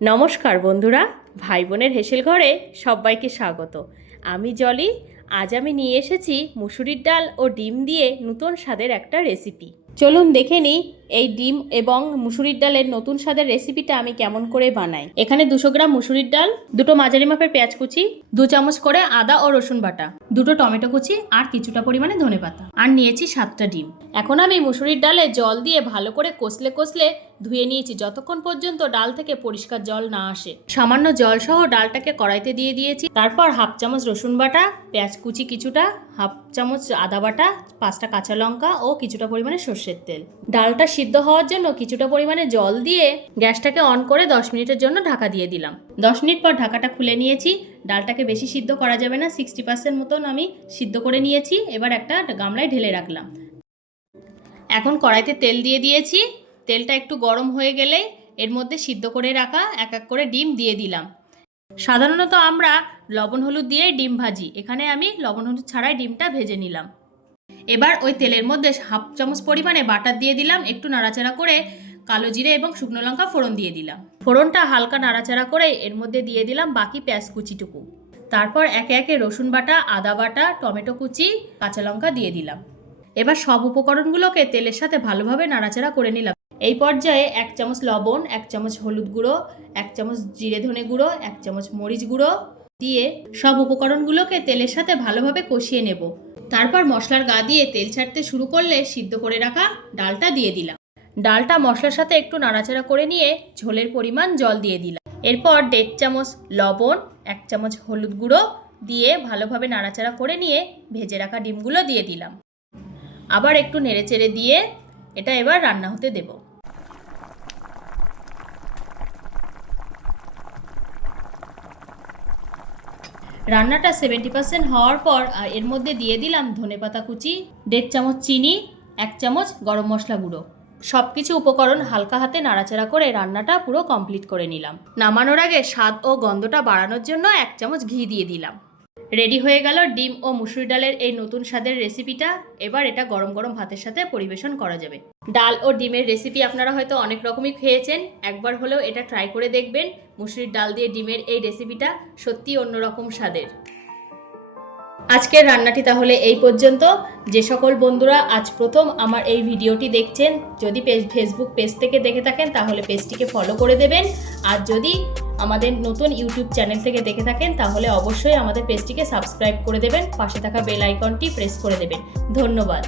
নমস্কার বন্ধুরা, ভাই বোনের হেসেল ঘরে সবাইকে স্বাগত। আমি জলি। আজ আমি নিয়ে এসেছি মুসুরির ডাল ও ডিম দিয়ে নতুন স্বাদের একটা রেসিপি। চলুন দেখে নিই এই ডিম এবং মুসুরির ডালের নতুন স্বাদের রেসিপিটা আমি কেমন করে বানাই। এখানে 200 গ্রাম মুসুরির ডাল, 2টো মাঝারি মাপের পেঁয়াজ কুচি, 2 চামচ করে আদা ও রসুন বাটা, 2টো টমেটো কুচি আর কিছুটা পরিমাণে ধনেপাতা, আর নিয়েছি 7টা ডিম। এখন আমি মুসুরির ডালে জল দিয়ে ভালো করে কষলে ধুয়ে নিয়েছি যতক্ষণ পর্যন্ত ডাল থেকে পরিষ্কার জল না আসে। সামান্য জল সহ ডালটাকে কড়াইতে দিয়ে দিয়েছি। তারপর হাফ চামচ রসুন বাটা, পেঁয়াজ কুচি কিছুটা, হাফ চামচ আদা বাটা, 5টা কাঁচা লঙ্কা ও কিছুটা পরিমাণে সর্ষের তেল। ডালটা সিদ্ধ হওয়ার জন্য কিছুটা পরিমাণে জল দিয়ে গ্যাসটাকে অন করে 10 মিনিটের জন্য ঢাকা দিয়ে দিলাম। 10 মিনিট পর ঢাকাটা খুলে নিয়েছি। ডালটাকে বেশি সিদ্ধ করা যাবে না, 60% মতন আমি সিদ্ধ করে নিয়েছি। এবার একটা গামলায় ঢেলে রাখলাম। এখন কড়াইতে তেল দিয়ে দিয়েছি। তেলটা একটু গরম হয়ে গেলে এর মধ্যে সিদ্ধ করে রাখা এক এক করে ডিম দিয়ে দিলাম। সাধারণত আমরা লবণ হলুদ দিয়ে ডিম ভাজি, এখানে আমি লবণ হলুদ ছাড়াই ডিমটা ভেজে নিলাম। এবার ওই তেলের মধ্যে হাফ চামচ পরিমাণে বাটার দিয়ে দিলাম। একটু নাড়াচাড়া করে কালো জিরে এবং শুকনো লঙ্কা ফোড়ন দিয়ে দিলাম। ফোড়নটা হালকা নাড়াচাড়া করে এর মধ্যে দিয়ে দিলাম বাকি পেঁয়াজ কুচিটুকু। তারপর একে একে রসুন বাটা, আদা বাটা, টমেটো কুচি, কাঁচা লঙ্কা দিয়ে দিলাম। এবার সব উপকরণগুলোকে তেলের সাথে ভালোভাবে নাড়াচাড়া করে নিলাম। এই পর্যায়ে 1 চামচ লবণ, 1 চামচ হলুদ গুঁড়ো, 1 চামচ জিরে ধনে গুঁড়ো, 1 চামচ মরিচ গুঁড়ো দিয়ে সব উপকরণগুলোকে তেলের সাথে ভালোভাবে কষিয়ে নেব। তারপর মশলার গা দিয়ে তেল ছাড়তে শুরু করলে সিদ্ধ করে রাখা ডালটা দিয়ে দিলাম। ডালটা মশলার সাথে একটু নাড়াচাড়া করে নিয়ে ঝোলের পরিমাণ জল দিয়ে দিলাম। এরপর 1.5 চামচ লবণ, 1 চামচ হলুদ গুঁড়ো দিয়ে ভালোভাবে নাড়াচাড়া করে নিয়ে ভেজে রাখা ডিমগুলো দিয়ে দিলাম। আবার একটু নেড়েচেড়ে দিয়ে এটা এবার রান্না হতে দেব। রান্নাটা 70% হওয়ার পর এর মধ্যে দিয়ে দিলাম ধনেপাতা কুচি, 1.5 চামচ চিনি, 1 চামচ গরম মশলা গুঁড়ো। সব কিছু উপকরণ হালকা হাতে নাড়াচাড়া করে রান্নাটা পুরো কমপ্লিট করে নিলাম। নামানোর আগে স্বাদ ও গন্ধটা বাড়ানোর জন্য 1 চামচ ঘি দিয়ে দিলাম। রেডি হয়ে গেল ডিম ও মুসুরি ডালের এই নতুন স্বাদের রেসিপিটা। এবার এটা গরম গরম ভাতের সাথে পরিবেশন করা যাবে। ডাল ও ডিমের রেসিপি আপনারা হয়তো অনেক রকমই খেয়েছেন, একবার হলেও এটা ট্রাই করে দেখবেন। মুসুরির ডাল দিয়ে ডিমের এই রেসিপিটা সত্যি অন্যরকম স্বাদের। আজকের রান্নাটি তাহলে এই পর্যন্ত। যে সকল বন্ধুরা আজ প্রথম আমার এই ভিডিওটি দেখছেন, যদি ফেসবুক পেজ থেকে দেখে থাকেন তাহলে পেজটিকে ফলো করে দেবেন। আর যদি আমাদের নতুন ইউটিউব চ্যানেল থেকে দেখে থাকেন তাহলে অবশ্যই আমাদের পেজটিকে সাবস্ক্রাইব করে দেবেন। পাশে থাকা বেল আইকনটি প্রেস করে দেবেন। ধন্যবাদ।